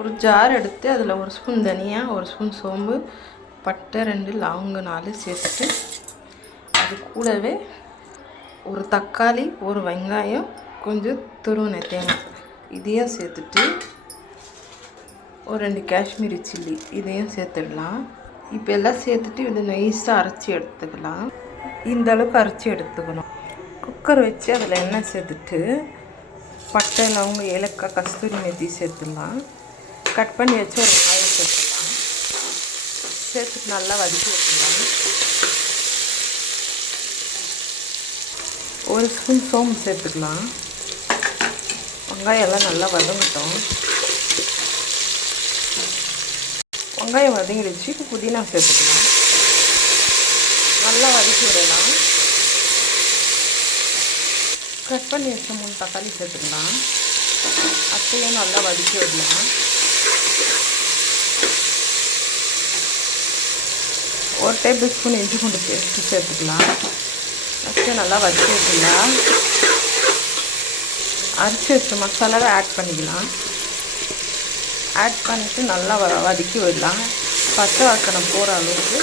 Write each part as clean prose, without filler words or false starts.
ஒரு ஜார் எடுத்து அதில் 1 ஸ்பூன் தனியா, 1 ஸ்பூன் சோம்பு, பட்டை, 2 லவங்கம் 4 சேர்த்துட்டு அது கூடவே ஒரு தக்காளி, ஒரு வெங்காயம், கொஞ்சம் துருவின தேங்காய் இதையும் சேர்த்துட்டு ஒரு 2 காஷ்மீரி சில்லி இதையும் சேர்த்துடலாம். இப்போ எல்லாம் சேர்த்துட்டு இதை நைஸாக அரைச்சி எடுத்துக்கலாம். இந்த அளவுக்கு அரைச்சி எடுத்துக்கணும். குக்கர் வச்சு அதில் எண்ணெய் சேர்த்துட்டு பட்டை, லவங்கம், ஏலக்காய், கஸ்தூரி மேத்தி சேர்த்துடலாம். கட் பண்ணி வச்சு ஒரு வெங்காயம் சேர்த்துடலாம். சேர்த்துட்டு நல்லா வதக்கி வச்சுக்கலாம். 1 ஸ்பூன் சோம்பு சேர்த்துக்கலாம். வெங்காயம் எல்லாம் நல்லா வதங்கட்டும். வெங்காயம் வதங்கிடுச்சு. இப்போ புதினா சேர்த்துக்கலாம். நல்லா வதக்கி விடலாம். கட் பண்ணி வச்ச 3 தக்காளி சேர்த்துக்கலாம். அத்தையும் நல்லா வதக்கி விடலாம். 1 டேபிள் ஸ்பூன் இஞ்சி பூண்டு பேஸ்ட்டு சேர்த்துக்கலாம். ஃபஸ்ட்டு நல்லா வதக்கி விட்டுலாம். அரைச்சி வச்ச மசாலாவை ஆட் பண்ணிக்கலாம். ஆட் பண்ணிவிட்டு நல்லா வதக்கி விடலாம். பச்சை வாசனை போகிற அளவுக்கு.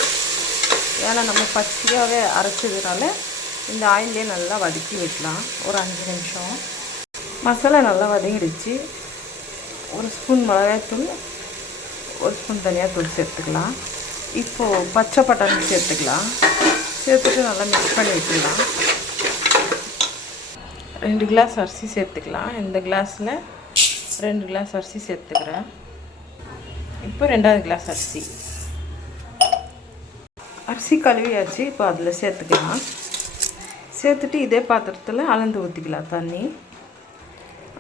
ஏன்னா நம்ம பச்சையாகவே அரைச்சதுனால இந்த ஆயிலே நல்லா வதக்கி விடலாம் ஒரு 5 நிமிஷம். மசாலா நல்லா வதங்கிடுச்சு. 1 ஸ்பூன் மிளகாய்த்தூள், 1 ஸ்பூன் தனியாத்தூள் சேர்த்துக்கலாம். இப்போது பச்சை பட்டாணி சேர்த்துக்கலாம். சேர்த்துட்டு நல்லா மிக்ஸ் பண்ணி விட்டுக்கலாம். 2 கிளாஸ் அரிசி சேர்த்துக்கலாம். இந்த கிளாஸில் 2 கிளாஸ் அரிசி சேர்த்துக்கிறேன். இப்போ 2வது கிளாஸ் அரிசி கழுவியாச்சு. இப்போ அதில் சேர்த்துக்கலாம். சேர்த்துட்டு இதே பாத்திரத்தில் அளந்து ஊற்றிக்கலாம் தண்ணி.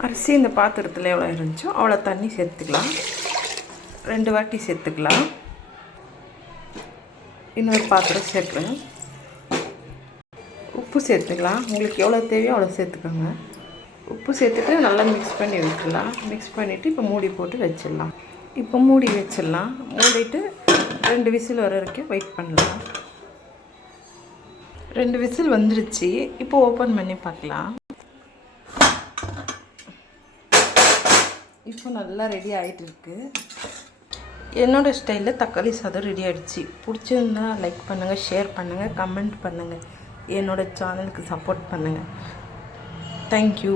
அரிசி இந்த பாத்திரத்தில் எவ்வளோ இருந்துச்சோ அவ்வளோ தண்ணி சேர்த்துக்கலாம். 2 வாட்டி சேர்த்துக்கலாம். இன்னொரு பாத்திரம் சேர்க்குறேன். உப்பு சேர்த்துக்கலாம். உங்களுக்கு எவ்வளோ தேவையோ அவ்வளோ சேர்த்துக்கோங்க. உப்பு சேர்த்துட்டு நல்லா மிக்ஸ் பண்ணி விட்டுடலாம். மிக்ஸ் பண்ணிவிட்டு இப்போ மூடி போட்டு வச்சிடலாம். இப்போ மூடி வச்சிடலாம். மூடிட்டு 2 விசில் வர வரைக்கும் வெயிட் பண்ணலாம். 2 விசில் வந்துருச்சு. இப்போ ஓப்பன் பண்ணி பார்க்கலாம். இப்போ நல்லா ரெடி ஆகிட்டு இருக்கு. என்னோடய ஸ்டைலில் தக்காளி சாதம் ரெடி ஆகிடுச்சு. பிடிச்சிருந்தா லைக் பண்ணுங்கள், ஷேர் பண்ணுங்கள், கமெண்ட் பண்ணுங்கள். என்னோடய சேனலுக்கு சப்போர்ட் பண்ணுங்கள். தேங்க்யூ.